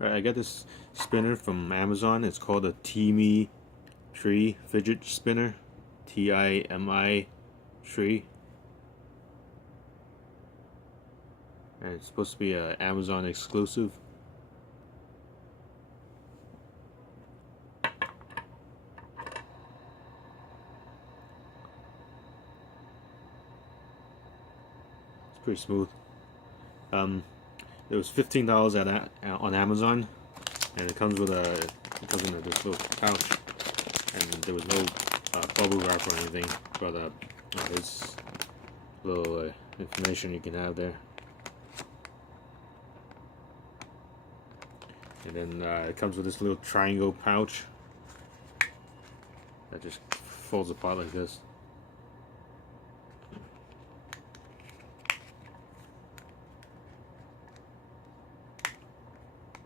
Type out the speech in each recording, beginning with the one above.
Alright, I got this spinner from Amazon. It's called a TiMi tree fidget spinner. TiMi tree. And it's supposed to be an Amazon exclusive. It's pretty smooth. It was $15 on Amazon, and it comes with in this little pouch, and there was no bubble wrap or anything, but there's a little information you can have there. And then it comes with this little triangle pouch that just folds apart like this.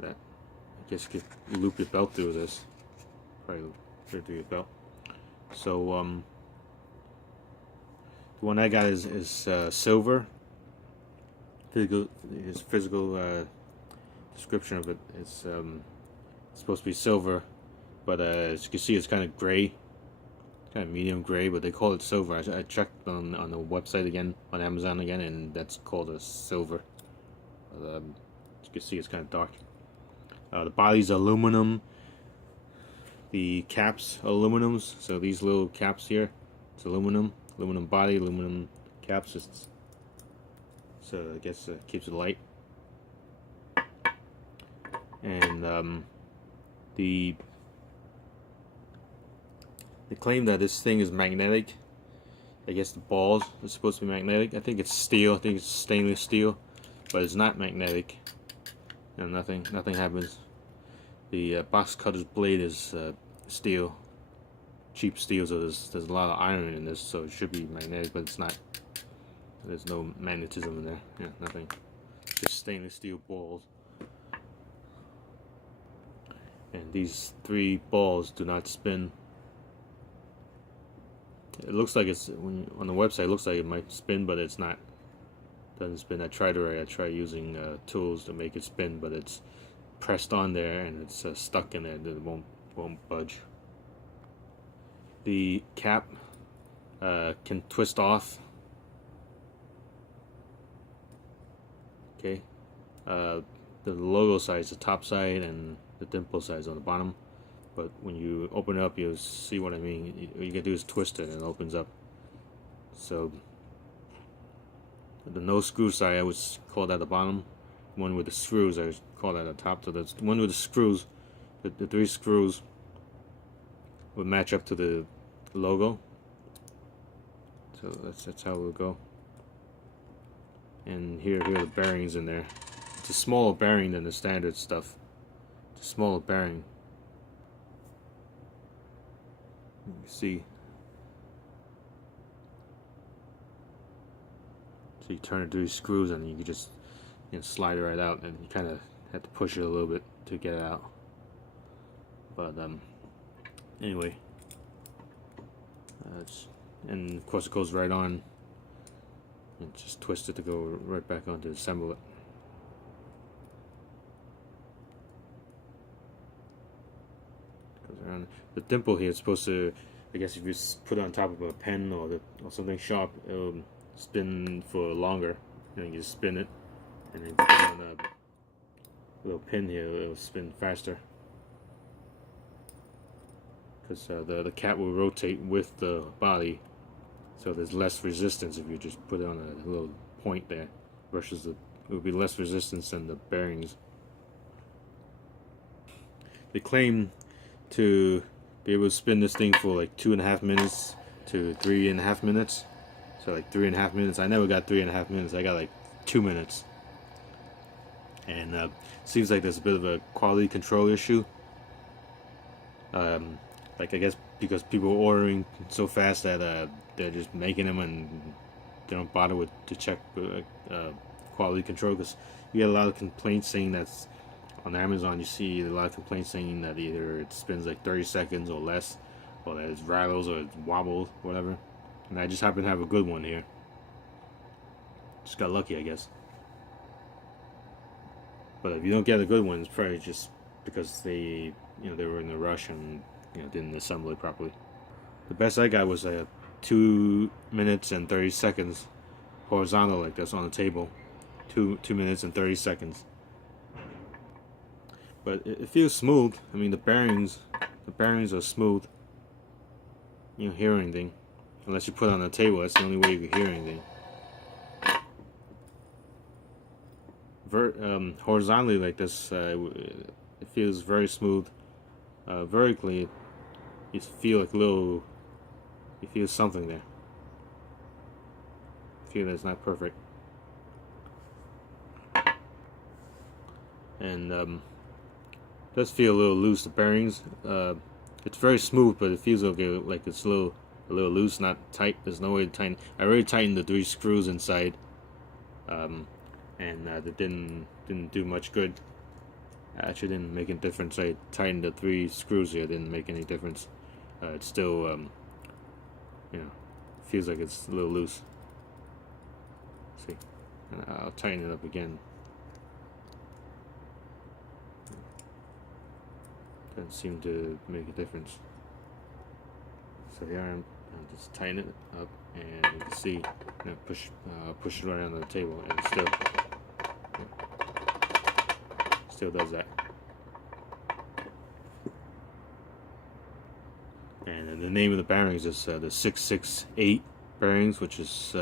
That, I guess you could loop your belt through this. Probably through your belt. So the one I got is silver. Physical description of it is it's supposed to be silver, but as you can see, it's kind of gray, kind of medium gray. But they call it silver. I checked on the website again, on Amazon again, and that's called a silver. But, as you can see, it's kind of dark. The body's aluminum. The caps are aluminums. So these little caps here, it's aluminum body, aluminum caps. So I guess it keeps it light. And they claim that this thing is magnetic. I guess the balls are supposed to be magnetic. I think it's steel. I think it's stainless steel, but it's not magnetic. And nothing happens. The box cutter's blade is steel, cheap steel. So there's a lot of iron in this, so it should be magnetic, but it's not. There's no magnetism in there. Yeah, nothing. Just stainless steel balls. And these 3 balls do not spin. It looks like it's on the website. It looks like it might spin, but it's not. It doesn't spin. I tried using tools to make it spin, but it's pressed on there and it's stuck in there. It won't budge. The cap can twist off. Okay. The logo side is the top side and the dimple side is on the bottom. But when you open it up, you'll see what I mean. All you can do is twist it and it opens up. So the no screw side, I would call that the bottom. One with the screws, I would call that the top. So that's one with the screws. The 3 screws would match up to the logo. So that's how it will go. And here are the bearings in there. It's a smaller bearing than the standard stuff. It's a smaller bearing. You can see. So you turn it through these screws and you can just slide it right out, and you kind of have to push it a little bit to get it out. But anyway, and of course it goes right on. And just twist it to go right back on to assemble it. Goes around. The dimple here is supposed to, I guess, if you put it on top of a pen or something sharp, it'll spin for longer. And you just spin it, and then put it on a little pin here, it'll spin faster. Because the cap will rotate with the body, so there's less resistance if you just put it on a little point there, versus it will be less resistance than the bearings. They claim to be able to spin this thing for like 2.5 minutes to 3.5 minutes. So like 3.5 minutes. I never got 3.5 minutes. I got like 2 minutes. And seems like there's a bit of a quality control issue. Like I guess because people are ordering so fast that they're just making them and they don't bother to check quality control, because you get a lot of complaints saying that's on Amazon. You see a lot of complaints saying that either it spins like 30 seconds or less, or that it rattles or it wobbles, whatever. And I just happen to have a good one here. Just got lucky, I guess. But if you don't get a good one, it's probably just because they were in a rush and didn't assemble it properly. The best I got was 2 minutes and 30 seconds horizontal like this on the table. 2 minutes and 30 seconds. But it feels smooth. I mean, the bearings are smooth. You don't hear anything unless you put it on the table. That's the only way you can hear anything. Horizontally like this, it feels very smooth. Vertically, you feel like you feel something there. You feel that it's not perfect. And it does feel a little loose. The bearings, it's very smooth, but it feels okay, like it's a little loose, not tight. There's no way to tighten. I already tightened the 3 screws inside, and that didn't do much good. Actually, didn't make any difference. I tightened the 3 screws here. Didn't make any difference. It's still, feels like it's a little loose. See, I'll tighten it up again. Doesn't seem to make a difference. So here I'm just tighten it up, and you can see, push it right onto the table, and still does that. And the name of the bearings is the 668 bearings, which is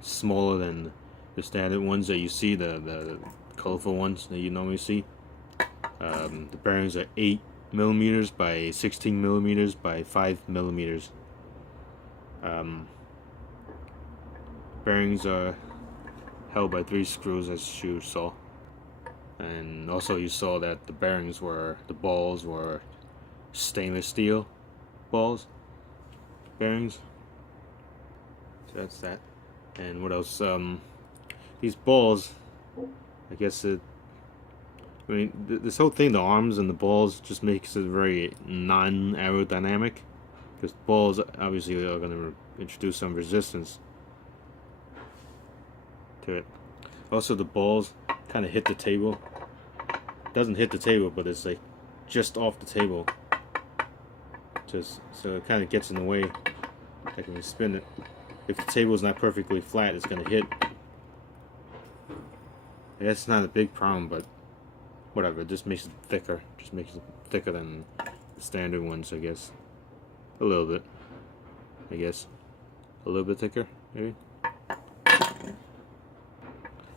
smaller than the standard ones that you see, the colorful ones that you normally see. The bearings are 8 millimeters by 16 millimeters by 5 millimeters. Bearings are held by 3 screws, as you saw. And also you saw that the balls were stainless steel bearings. So that's that. And what else? These balls, I guess this whole thing, the arms and the balls, just makes it very non-aerodynamic, because balls obviously are going to introduce some resistance to it. Also, the balls kind of hit the table. It doesn't hit the table, but it's like just off the table. So it kind of gets in the way. Like when you spin it, if the table is not perfectly flat, it's going to hit. That's not a big problem, but whatever. It just makes it thicker. Just makes it thicker than the standard ones, I guess. A little bit, I guess. A little bit thicker, maybe.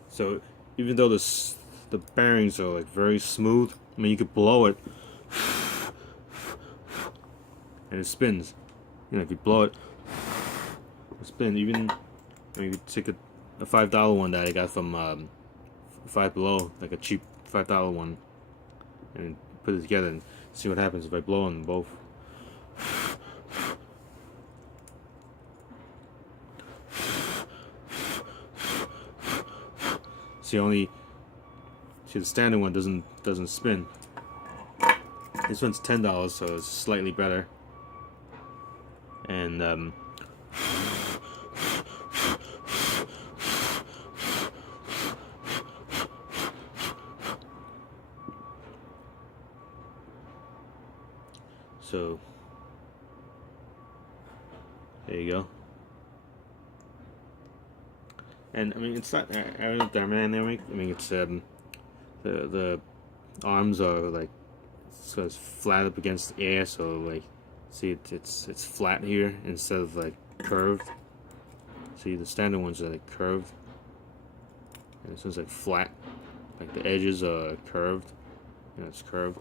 So even though the bearings are like very smooth, I mean, you could blow it and it spins. If you blow it, it spins. Even you could take a $5 one that I got from Five Below, like a cheap $5 one, and put it together and see what happens if I blow on them both. See the standard one doesn't spin. This one's $10, so it's slightly better. And so there you go. And I mean, it's not aerodynamic. I mean, it's the arms are like, so it's flat up against the air. So like, see, it's flat here instead of like curved. See, the standard ones are like curved, and this one's like flat. Like the edges are curved. It's curved.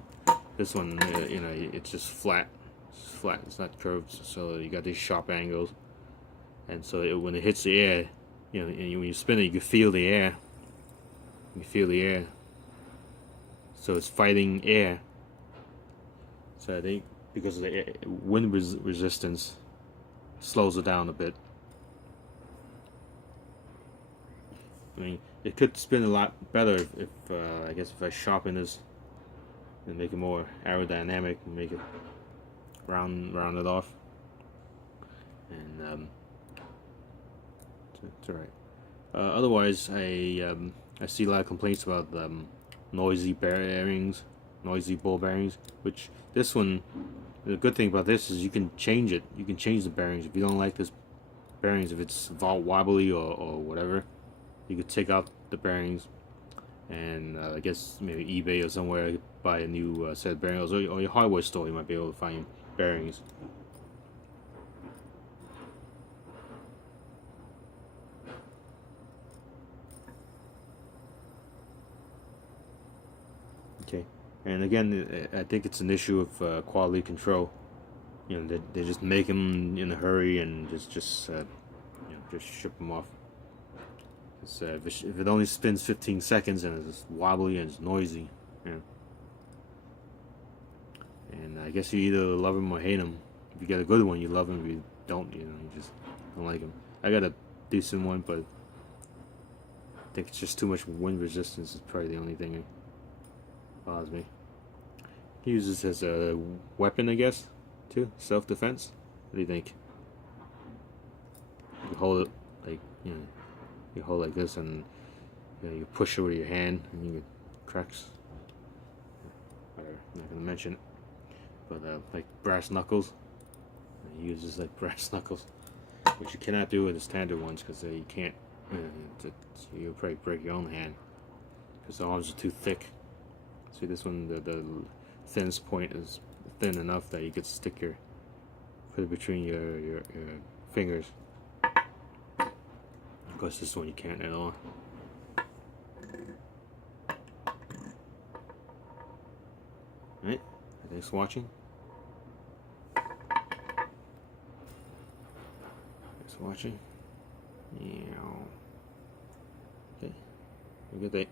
This one, it's just flat. It's flat. It's not curved. So you got these sharp angles, and so when it hits the air, and when you spin it, you can feel the air. You feel the air. So it's fighting air. So I think because of the wind resistance, slows it down a bit. I mean, it could spin a lot better if I guess if I sharpen this and make it more aerodynamic and make it round it off. And it's alright. Otherwise, I see a lot of complaints about noisy bearings, noisy ball bearings. Which this one, the good thing about this is you can change it. You can change the bearings if you don't like this bearings. If it's wobbly or whatever, you could take out the bearings, and I guess maybe eBay or somewhere buy a new set of bearings, or your hardware store you might be able to find bearings. Okay, and again, I think it's an issue of quality control. You know, they just make them in a hurry and just ship them off. If it only spins 15 seconds and it's wobbly and it's noisy, yeah. And I guess you either love them or hate them. If you get a good one, you love them. If you don't, you just don't like them. I got a decent one, but I think it's just too much wind resistance is probably the only thing that bothers me. He uses this as a weapon, I guess, too. Self-defense. What do you think? You hold it like, you hold like this, and you push it with your hand, and you get cracks. Whatever, I'm not gonna mention it. But like brass knuckles, he uses like brass knuckles, which you cannot do with the standard ones because you can't. You'll probably break your own hand because the arms are too thick. See, this one, the thinnest point is thin enough that you could stick put it between your fingers. Of course, this one you can't at all. Alright, thanks for watching. Thanks for watching. Yeah. Okay, have a good day.